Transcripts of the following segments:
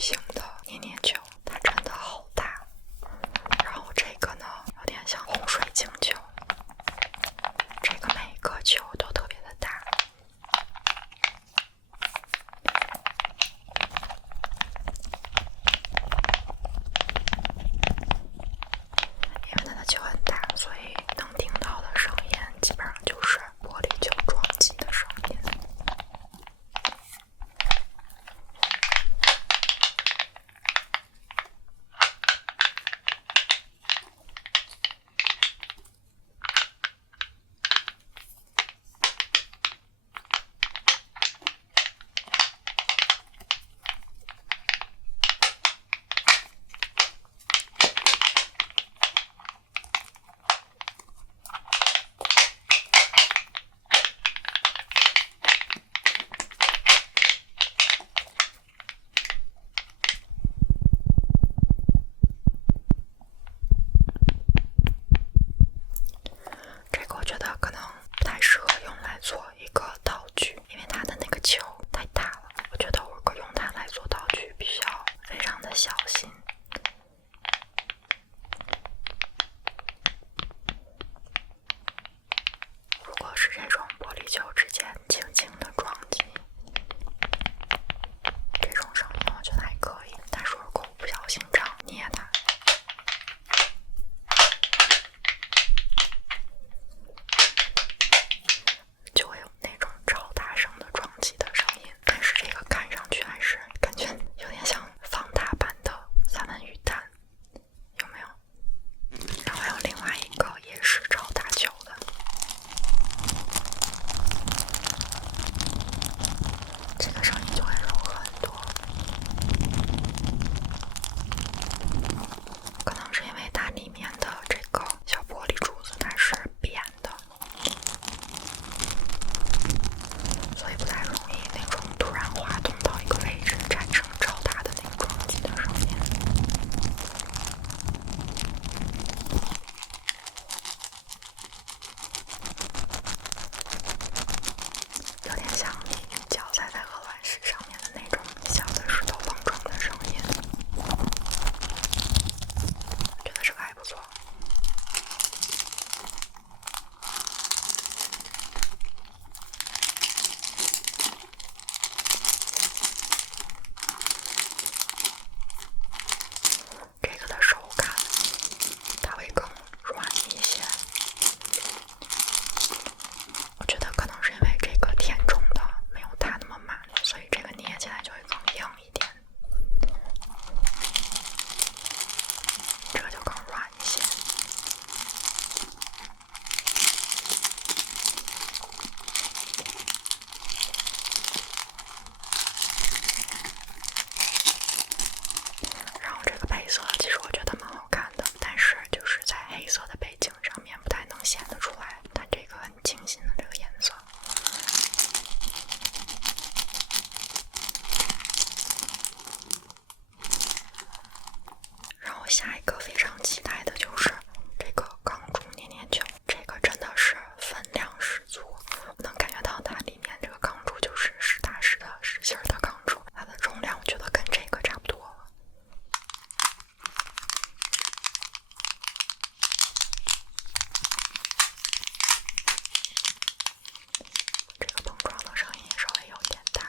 型的捏捏球，它真的好大。然后这个呢，有点像红水晶球，这个每个球都特别的大。因为它的球很大，所以能听到的声音基本上就是玻璃球撞击的声音。这个我觉得可能不太适合用来做一个道具，因为它的那个球太大了。我觉得如果用它来做道具，必须要非常的小心。如果是这种玻璃球之间轻轻的撞击，这种声音我觉得还可以。但是如果我不小心这样捏它，就会有那种超大声的撞击的声音。但是这个看上去还是感觉有点像放大版的三文鱼蛋，有没有？然后还有另外一个也是超大球的，这个声音就会柔和很多。可能是因为它里面的这个小玻璃珠子它是扁的，所以不太容易那种突然滑动到一个位置产生超大的那个撞击的声音。有点像你脚踩在鹅卵石上面的那种小的石头碰撞的声音。我觉得这个还不错。这个的手感它会更软一些，我觉得可能是因为这个填充的没有它那么满，所以这个捏起来就会更硬一点，这个就更软一些。然后这个配色其实我觉得蛮好看的，但是就是在黑色的背景上面不太能显得出来，但这个很清新的这个颜色。然后下一个非常期待的就是这个钢珠捏捏球，这个真的是分量十足，我能感觉到它里面这个钢珠就是实打实的实心的钢珠，它的重量我觉得跟这个差不多了。这个碰撞的声音稍微有点大。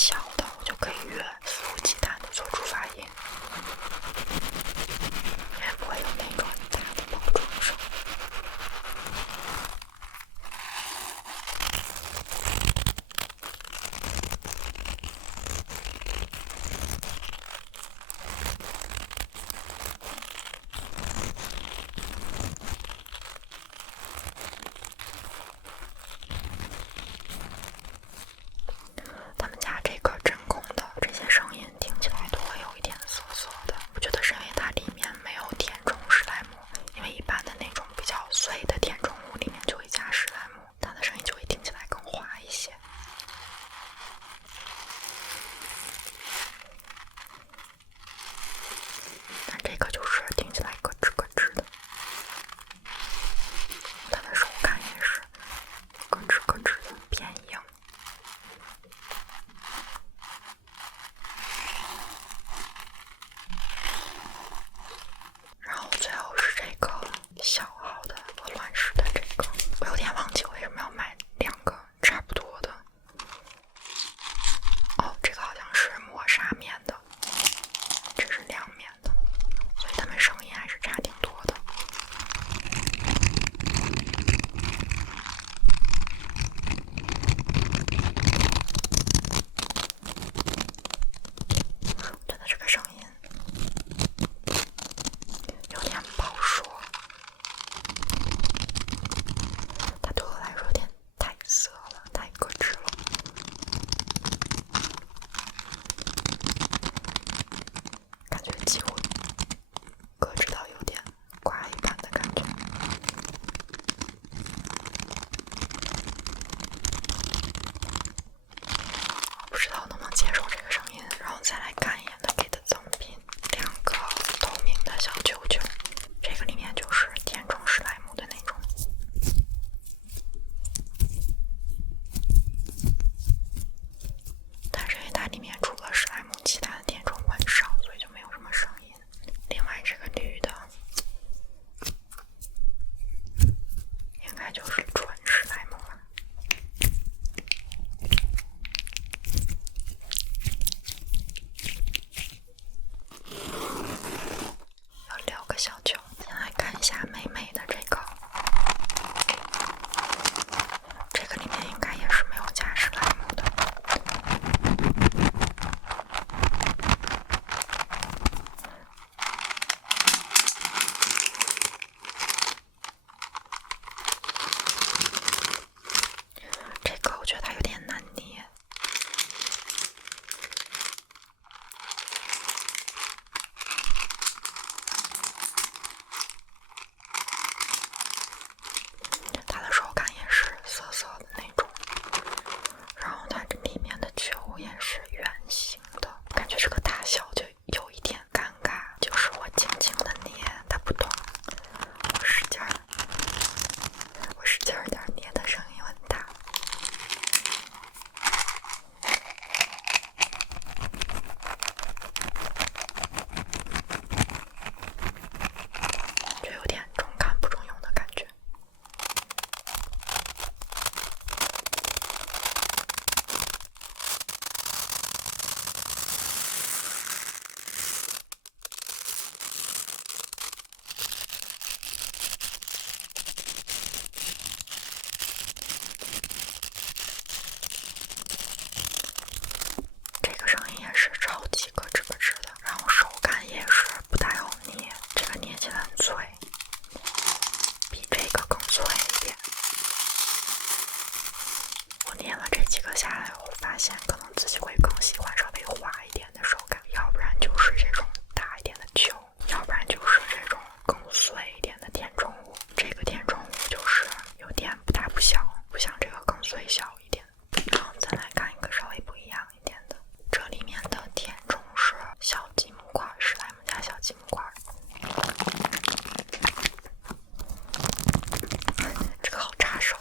小的，我就可以越肆无忌惮的做出发音，也不会有那种大的爆撞声。他们家这个真空的这些声音听起来都会有一点涩涩的，我觉得是因为它里面没有填充史莱姆，因为一般的那种比较碎的填充物里面就会加史莱姆，它的声音就会听起来更滑一些。但这个就是听起来咯吱咯吱的，它的手感也是咯吱咯吱的偏硬。然后最后是这个小号的鹅卵石的这个，我有点忘记为什么要买两个差不多的。哦，这个好像是磨砂面的，这是亮面的，所以它们声音还是差挺多的。我觉得这个声音有点不好说，它对我来说有点太涩了，太咯吱了。感觉几乎咯吱到有点刮一般的感觉。我不知道能不能接受这个声音，然后再来看一眼它给的赠品，两个透明的小球球，这个里面就是填充史莱姆的那种。但是因为它里面除了史莱姆，其他的填充物很少，所以就没有什么声音。另外这个绿的应该就是纯史莱姆了。有6个小球，先来看一下美美的这个，这个里面应该也是没有加史莱姆的。这个我觉得它有点难捏。它的手感也是涩涩的那种，然后它这里面的球也是圆形的，感觉这个大小就有一点尴尬，就是我轻轻的捏它不动，我使劲儿点捏的声音很大。就有点中看不中用的感觉。这个声音也是超级咯吱咯吱的，然后手感也是不太好捏，这个捏起来很脆，比这个更脆一点。我捏了这几个下来后，发现可能自己会更喜欢稍微滑一点的手感，要不然就是这种大一点的球，要不然就是这种更碎一点的填充物。这个填充物就是有点不大不小，不像这个更碎小一点。然后再来看一个稍微不一样一点的，这里面的填充是小积木块，史莱姆加小积木块。这个好扎手。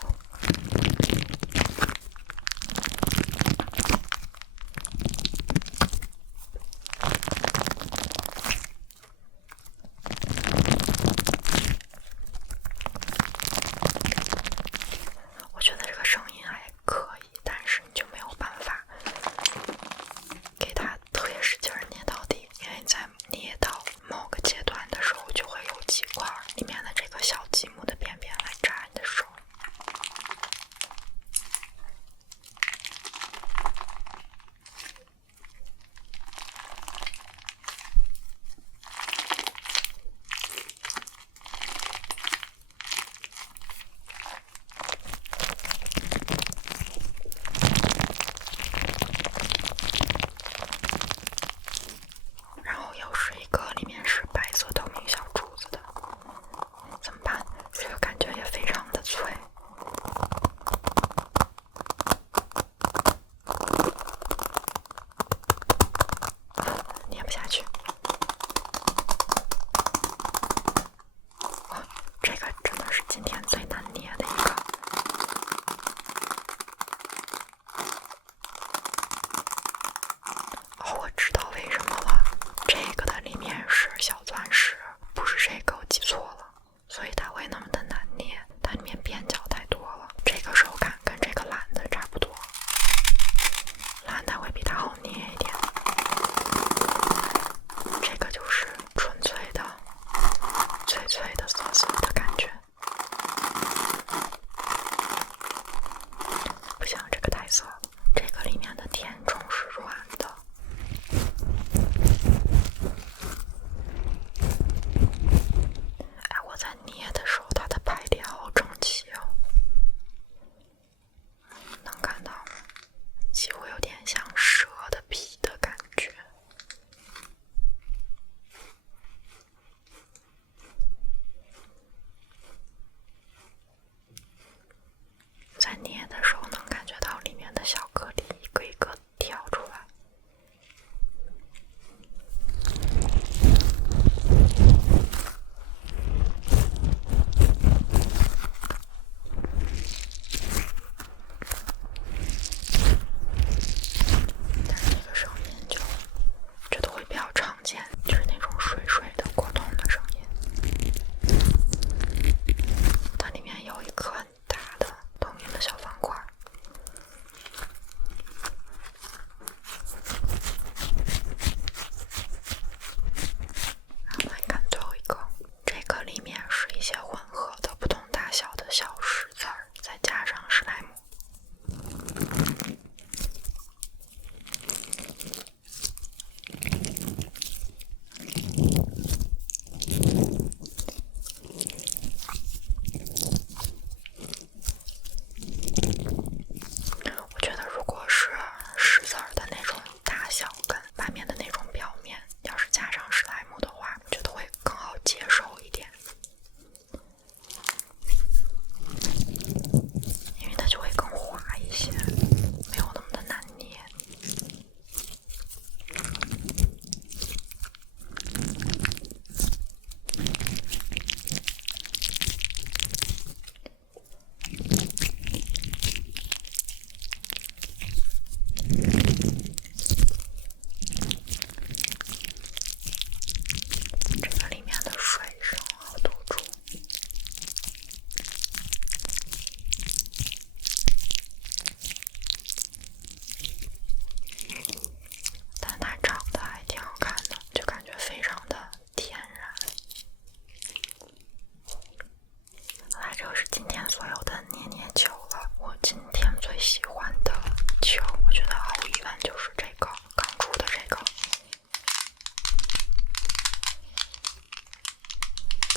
觉得毫无疑问就是这个刚出的这个，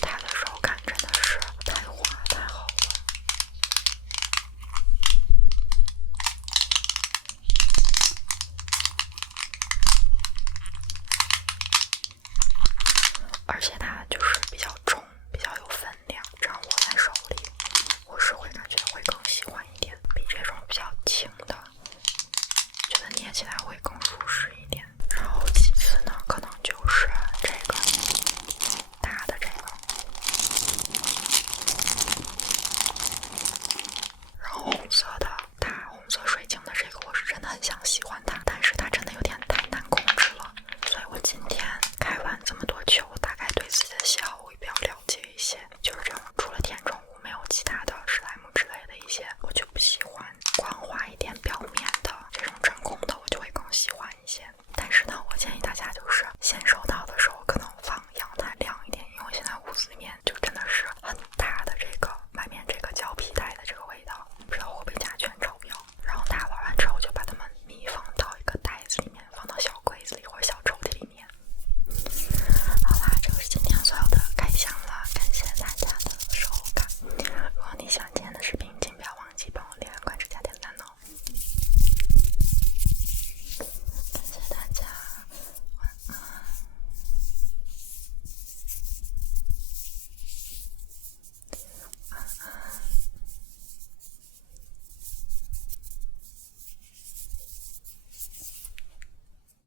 它的手感真的是太滑太好了。而且它就是比较重，比较有分量，这样握在手里，我是会感觉会更喜欢一点，比这种比较轻的，觉得捏起来会更舒适一点。然后其次呢，可能就是这个大的这个，然后红色的大红色水晶的这个，我是真的很想喜欢